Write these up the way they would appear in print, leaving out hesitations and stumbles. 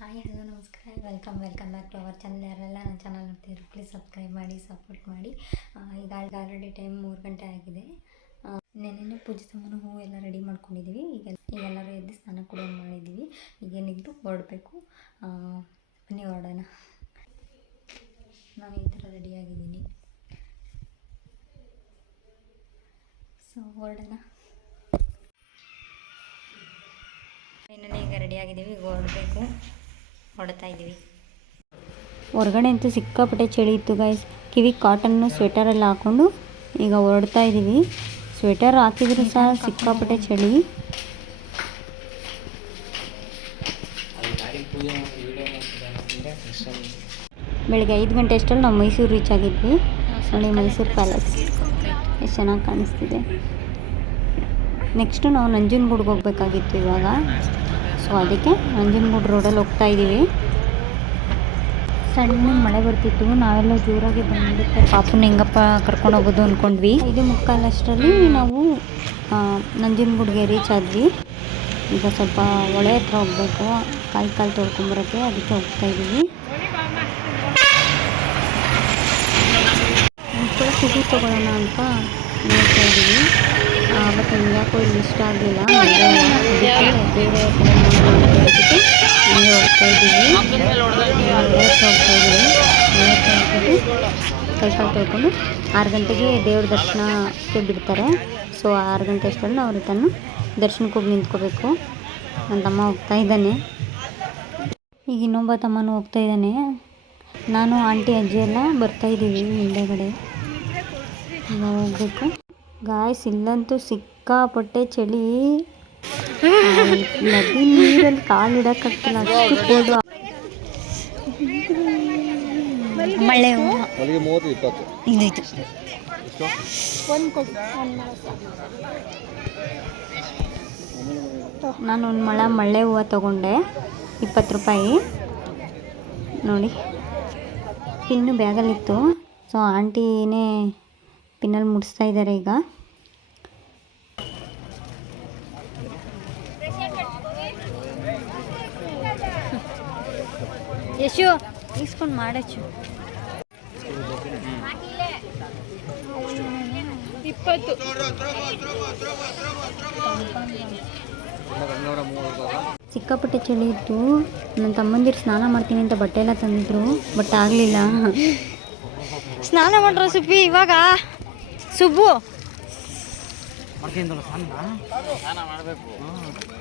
Hi hello ನಮಸ್ಕಾರ, welcome back to our channel. ಯಾರೆಲ್ಲ ನನ್ನ ಚಾನಲ್ ನೋಡ್ತಿದ್ರು ಪ್ಲೀಸ್ ಸಬ್ಸ್ಕ್ರೈಬ್ ಮಾಡಿ, ಸಪೋರ್ಟ್ ಮಾಡಿ. ಈಗ ಆಲ್ರೆಡಿ ಟೈಮ್ 3 ಗಂಟೆ ಆಗಿದೆ. ನೆನ್ನೆ ಪೂಜೆ ಸಾಮಾನು ಹೂವು ಎಲ್ಲ ರೆಡಿ ಮಾಡ್ಕೊಂಡಿದ್ದೀವಿ. ಈಗೆಲ್ಲರೂ ಎದ್ದು ಸ್ನಾನ ಕೂಡ ಮಾಡಿದ್ದೀವಿ. ಈಗೇನಿದ್ರು ಹೊರಡಬೇಕು. ಬನ್ನಿ ಹೊರಡೋಣ. ನಾನು ಈ ಥರ ರೆಡಿಯಾಗಿದ್ದೀನಿ. ಸೊ ಹೊರಡೋಣ. ಫೈನಲಿ ಈಗ ರೆಡಿಯಾಗಿದ್ದೀವಿ. ಈಗ ಹೊರಡ್ತಾ ಇದ್ದೀವಿ. ಹೊರಗಡೆ ಅಂತೂ ಸಿಕ್ಕಾಪಟ್ಟೆ ಚಳಿ ಇತ್ತು ಗೈಸ್. ಕಿವಿಗೆ ಕಾಟನ್ನು ಸ್ವೆಟರ್ ಎಲ್ಲ ಹಾಕ್ಕೊಂಡು ಈಗ ಹೊರಡ್ತಾ ಇದ್ದೀವಿ. ಸ್ವೆಟರ್ ಹಾಕಿದ್ರು ಸಹ ಸಿಕ್ಕಾಪಟ್ಟೆ ಚಳಿ. ಬೆಳಗ್ಗೆ 5 ಗಂಟೆ ಅಷ್ಟರಲ್ಲಿ ನಾವು ಮೈಸೂರು ರೀಚ್ ಆಗಿದ್ವಿ. ನೋಡಿ ಮೈಸೂರು ಪ್ಯಾಲೇಸ್ ಎಷ್ಟು ಚೆನ್ನಾಗಿ ಕಾಣಿಸ್ತಿದೆ. ನೆಕ್ಸ್ಟು ನಾವು ನಂಜನಗೂಡಿಗೆ ಹೋಗ್ಬೇಕಾಗಿತ್ತು ಇವಾಗ. ಸೊ ಅದಕ್ಕೆ ನಂಜನಗೂಡು ರೋಡಲ್ಲಿ ಹೋಗ್ತಾ ಇದ್ದೀವಿ. ಸಣ್ಣ ಮಳೆ ಬರ್ತಿತ್ತು. ನಾವೆಲ್ಲ ಜೋರಾಗಿ ಬಂದುಬಿಡುತ್ತೆ, ಪಾಪುನ ಹೆಂಗಪ್ಪ ಕರ್ಕೊಂಡು ಹೋಗೋದು ಅಂದ್ಕೊಂಡ್ವಿ. 5:45 ಅಷ್ಟರಲ್ಲಿ ನಾವು ನಂಜನಗೂಡಿಗೆ ರೀಚ್ ಆದ್ವಿ. ಈಗ ಸ್ವಲ್ಪ ಹೊಳೆ ಹತ್ರ ಹೋಗಬೇಕು, ಕಾಲು ತೊಳ್ಕೊಂಬರೋಕ್ಕೆ. ಅದಕ್ಕೆ ಹೋಗ್ತಾ ಇದ್ದೀವಿ. ಸಿಹಿ ತೊಗೊಳ್ಳೋಣ ಅಂತ ನೋಡ್ತಾ ಇದ್ದೀವಿ. ಬಟ್ ನನಗೆ ಯಾಕೋ ಇಲ್ಲಿ ಇಷ್ಟ ಆಗಲಿಲ್ಲ. ಅದಕ್ಕೆ ಬೇರೆ ಕಡೆ ನೋಡೋಣ ಅಂತ ಹೇಳ್ಬಿಟ್ಟು ಹಂಗೆ ಹೋಗ್ತಾ ಇದ್ದೀವಿ. ಕೈಕಾಲು ತೊಳ್ಕೊಂಡು 6 ಗಂಟೆಗೆ ದೇವ್ರ ದರ್ಶನಕ್ಕೆ ಬಿಡ್ತಾರೆ. ಸೊ 6 ಗಂಟೆ ಅಷ್ಟರಲ್ಲಿ ನಾವು ರಿಟರ್ನ್ ದರ್ಶನಕ್ಕೆ ಹೋಗಿ ನಿಂತ್ಕೋಬೇಕು. ನನ್ನ ತಮ್ಮ ಹೋಗ್ತಾ ಇದ್ದಾನೆ. ಈಗ ಇನ್ನೊಬ್ಬ ತಮ್ಮನೂ ಹೋಗ್ತಾ ಇದ್ದಾನೆ. ನಾನು ಆಂಟಿ ಅಜ್ಜಿ ಎಲ್ಲ ಬರ್ತಾಯಿದ್ದೀವಿ ಹಿಂದೆಗಡೆ. ಈಗ ಹೋಗ್ಬೇಕು ಗಾಯ್ಸ್. ಇಲ್ಲಂತೂ ಸಿಕ್ಕಾಪಟ್ಟೆ ಚಳಿ. ನದಿ ನೀರಲ್ಲಿ ಕಾಲಿಡೋಕ್ಕಾಗ್ತಿಲ್ಲ, ಅಷ್ಟು ಕೋಲ್ಡ್. ಮಳೆ ಇದಿತ್ತು. ನಾನು ಒಂದು ಮಳ್ಳೆ ಹೂವು ತೊಗೊಂಡೆ, 20 ರೂಪಾಯಿ. ನೋಡಿ ಪಿನ್ನು ಬ್ಯಾಗಲ್ಲಿತ್ತು. ಸೊ ಆಂಟಿನೇ ಪಿನ್ನಲ್ಲಿ ಮುಡಿಸ್ತಾ ಇದ್ದಾರೆ ಈಗ. ಯಶು ಇಸ್ಕೊಂಡು ಮಾಡಚ್ಚು. 20. ಸಿಕ್ಕಾಪಟ್ಟೆ ಚಳಿ ಇತ್ತು. ನನ್ನ ತಮ್ಮಂದಿರು ಸ್ನಾನ ಮಾಡ್ತೀನಿ ಅಂತ ಬಟ್ಟೆ ಎಲ್ಲ ತಂದಿದ್ರು, ಬಟ್ ಆಗಲಿಲ್ಲ. ಸ್ನಾನ ಮಾಡ್ರು ಸುಬ್ಬಿ ಇವಾಗ. ಸುಬ್ಬು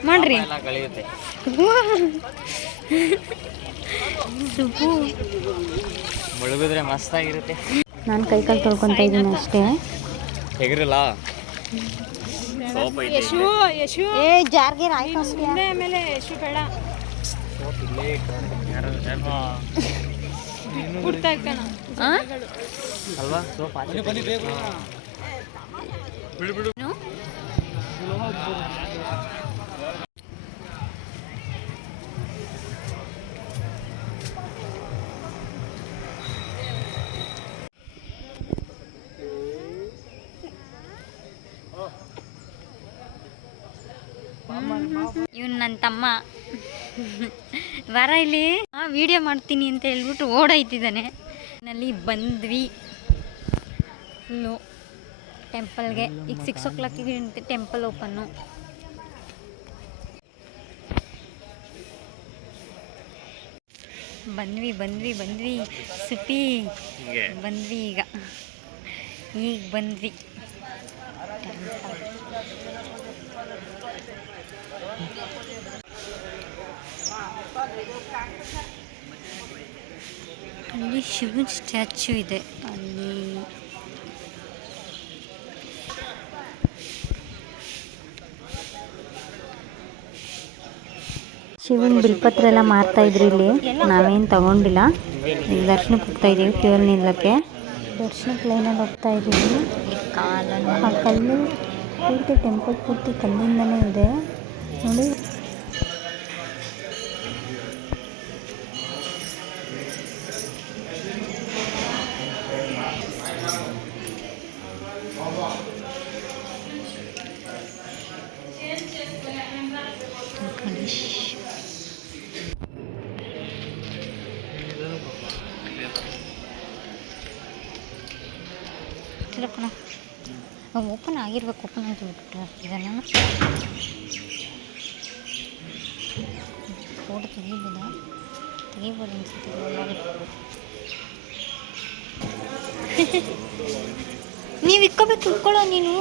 ಮಾಡ್ರಿ. ಸುಬ್ಬು ಮುಳುಗಿದ್ರೆ ಮಸ್ತಾಗಿರುತ್ತೆ. ನಾನು ಕೈಕಾಲು ತೊಳ್ಕೊತಾ ಇದ್ದೀನಿ ಅಷ್ಟೇ. ಹೆಗರಿಲ್ಲ ಜಾರ್ಗೆ ಆಮೇಲೆ ಯಶು ಬೇಡ ಅಲ್ವಾ. ಇವನು ನನ್ನ ತಮ್ಮ. ಇಲ್ಲಿ ವಿಡಿಯೋ ಮಾಡ್ತೀನಿ ಅಂತ ಹೇಳ್ಬಿಟ್ಟು ಓಡಾಯ್ತಿದ್ದಾನೆ. ನಲ್ಲಿ ಬಂದ್ವಿ ಫುಲ್ಲು ಟೆಂಪಲ್ಗೆ. ಈಗ 6 o'clock ಟೆಂಪಲ್ ಓಪನ್ನು. ಬಂದ್ವಿ ಸುಪಿ ಬಂದ್ವಿ. ಈಗ ಬಂದ್ವಿ. ಅಲ್ಲಿ ಶಿವನ ಸ್ಟ್ಯಾಚ್ಯೂ ಇದೆ. ಅಲ್ಲಿ ಶಿವನ ಬಿಲ್ಪತ್ರ ಎಲ್ಲ ಮಾರ್ತಾ ಇದ್ರು. ಇಲ್ಲಿ ನಾವೇನು ತಗೊಂಡಿಲ್ಲ. ಈಗ ದರ್ಶನಕ್ಕೆ ಹೋಗ್ತಾ ಇದ್ದೀವಿ. ಕ್ಯೂಲ್ ನಿಲ್ಲಕ್ಕೆ ದರ್ಶನಕ್ಕೆ ಲೈನಲ್ಲಿ ಹೋಗ್ತಾ ಇದ್ದೀವಿ. ಆ ಕಲ್ಲು ಪೂರ್ತಿ ಟೆಂಪಲ್ ಪೂರ್ತಿ ಕಲ್ಲಿಂದನೇ ಇದೆ ನೋಡಿ. ಗೊತ್ತಿಲ್ಲ ಕಣ, ಓಪನ್ ಆಗಿರ್ಬೇಕು. ಓಪನ್ ಅಂತ ಬಿಟ್ಬಿಟ್ರೆ ಇದನ್ನು ಫೋಟೋ ತೆಗಿಬೋದು ಅನ್ಸುತ್ತೆ. ನೀವು ಇಕ್ಕೊಳ್ಳೋ ನೀನು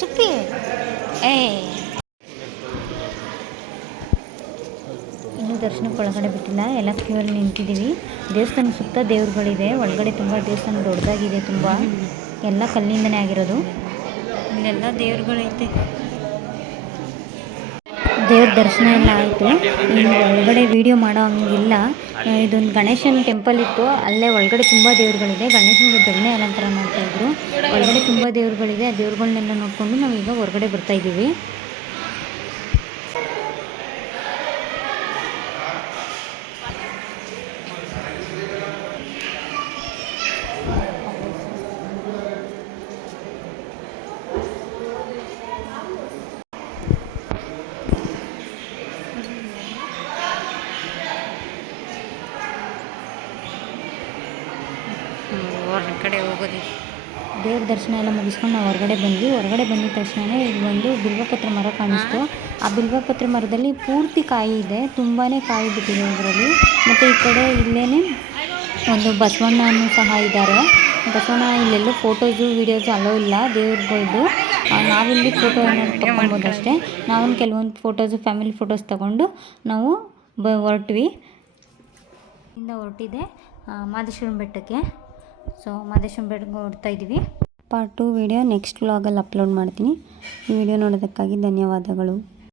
ಸುಪ್ಪಿ. ಇನ್ನೂ ದರ್ಶನಕ್ಕೆ ಒಳಗಡೆ ಬಿಟ್ಟಿಲ್ಲ, ಎಲ್ಲ ಕ್ಯೂರಲ್ಲಿ ನಿಂತಿದ್ದೀವಿ. ದೇವಸ್ಥಾನ ಸುತ್ತ ದೇವ್ರುಗಳಿದೆ, ಒಳಗಡೆ ತುಂಬ ದೇವಸ್ಥಾನ ದೊಡ್ಡದಾಗಿದೆ, ತುಂಬ ಎಲ್ಲ ಕಲ್ಲಿಂದನೇ ಆಗಿರೋದು. ಇಲ್ಲೆಲ್ಲ ದೇವ್ರುಗಳೈತೆ. ದೇವ್ರ ದರ್ಶನ ಎಲ್ಲ ಆಯಿತು. ಇನ್ನು ಒಳಗಡೆ ವೀಡಿಯೋ ಮಾಡೋ ಹಂಗಿಲ್ಲ. ಇದೊಂದು ಗಣೇಶನ ಟೆಂಪಲ್ ಇತ್ತು, ಅಲ್ಲೇ ಒಳಗಡೆ ತುಂಬ ದೇವ್ರುಗಳಿದೆ. ಗಣೇಶನಿಗೆ ಬೆಣ್ಣೆ ಅಲಂಕಾರ ಮಾಡ್ತಾಯಿದ್ರು. ಒಳಗಡೆ ತುಂಬ ದೇವ್ರುಗಳಿದೆ. ಆ ದೇವ್ರುಗಳನ್ನೆಲ್ಲ ನೋಡಿಕೊಂಡು ನಾವೀಗ ಹೊರಗಡೆ ಬರ್ತಾಯಿದ್ದೀವಿ. ಹೊರಗಡೆ ಹೋಗೋದು, ದೇವ್ರ ದರ್ಶನ ಎಲ್ಲ ಮುಗಿಸ್ಕೊಂಡು ನಾವು ಹೊರಗಡೆ ಬಂದ್ವಿ. ಹೊರಗಡೆ ಬಂದಿದ ತಕ್ಷಣವೇ ಇಲ್ಲಿ ಒಂದು ಬಿಲ್ವಪತ್ರ ಮರ ಕಾಣಿಸ್ತು. ಆ ಬಿಲ್ವಪತ್ರ ಮರದಲ್ಲಿ ಪೂರ್ತಿ ಕಾಯಿ ಇದೆ, ತುಂಬಾ ಕಾಯಿ ಬಿಟ್ಟಿದೆ ಇದರಲ್ಲಿ. ಮತ್ತು ಈ ಕಡೆ ಇಲ್ಲೇ ಒಂದು ಬಸವಣ್ಣನೂ ಸಹ ಇದ್ದಾರೆ. ಬಸವಣ್ಣ ಇಲ್ಲೆಲ್ಲೂ ಫೋಟೋಸು ವೀಡಿಯೋಸು ಅಲೋ ಇಲ್ಲ ದೇವ್ರಗಳದ್ದು. ನಾವಿಲ್ಲಿ ಫೋಟೋ ಏನಾದ್ರು ತೊಗೊಬೋದು ಅಷ್ಟೇ. ನಾವೊಂದು ಕೆಲವೊಂದು ಫೋಟೋಸು ಫ್ಯಾಮಿಲಿ ಫೋಟೋಸ್ ತೊಗೊಂಡು ನಾವು ಹೊರಟ್ವಿ. ಇಂದ ಹೊರಟಿದೆ ಮಾದೇಶ್ವರನ ಬೆಟ್ಟಕ್ಕೆ. ಸೊ ಮಾದೇಶ್ವರನ ಬೆಟ್ಟಕ್ಕೆ ಹೊರಡ್ತಾ ಇದ್ದೀವಿ. ಪಾರ್ಟ್ 2 ವೀಡಿಯೋ ನೆಕ್ಸ್ಟ್ ವ್ಲಾಗಲ್ಲಿ ಅಪ್ಲೋಡ್ ಮಾಡ್ತೀನಿ. ಈ ವಿಡಿಯೋ ನೋಡೋದಕ್ಕಾಗಿ ಧನ್ಯವಾದಗಳು.